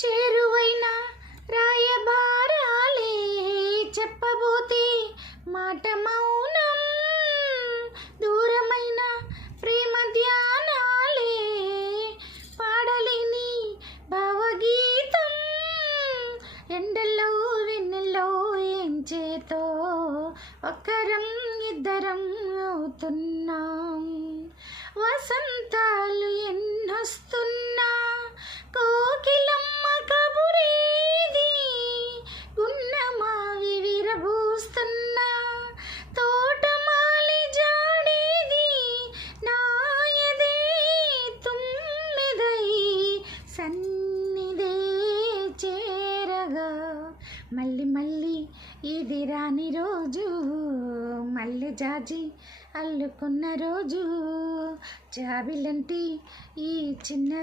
చేరువైన రాయబారాలే చెప్పబోతే మాట మౌనం, దూరమైన ప్రేమ ధ్యానాలే పాడలేని భావగీతం. ఎండల్లో వెన్నెల్లో ఏం చేతో ఒక్కరం ఇద్దరం అవుతున్నాం. వసంతాలు ఎన్నొస్తున్నా కోకిలమ్మ కబురేది, గున్నమావి విరబూస్తున్నా తోటమాలి జాడేది. నాయదే తుమ్మెదై సన్నిదే చేరగా, మళ్ళీ మళ్ళీ ఇది రాని రోజు, మళ్ళీ జాజి అల్లుకున్న రోజు. జాబిలంటి ఈ చిన్న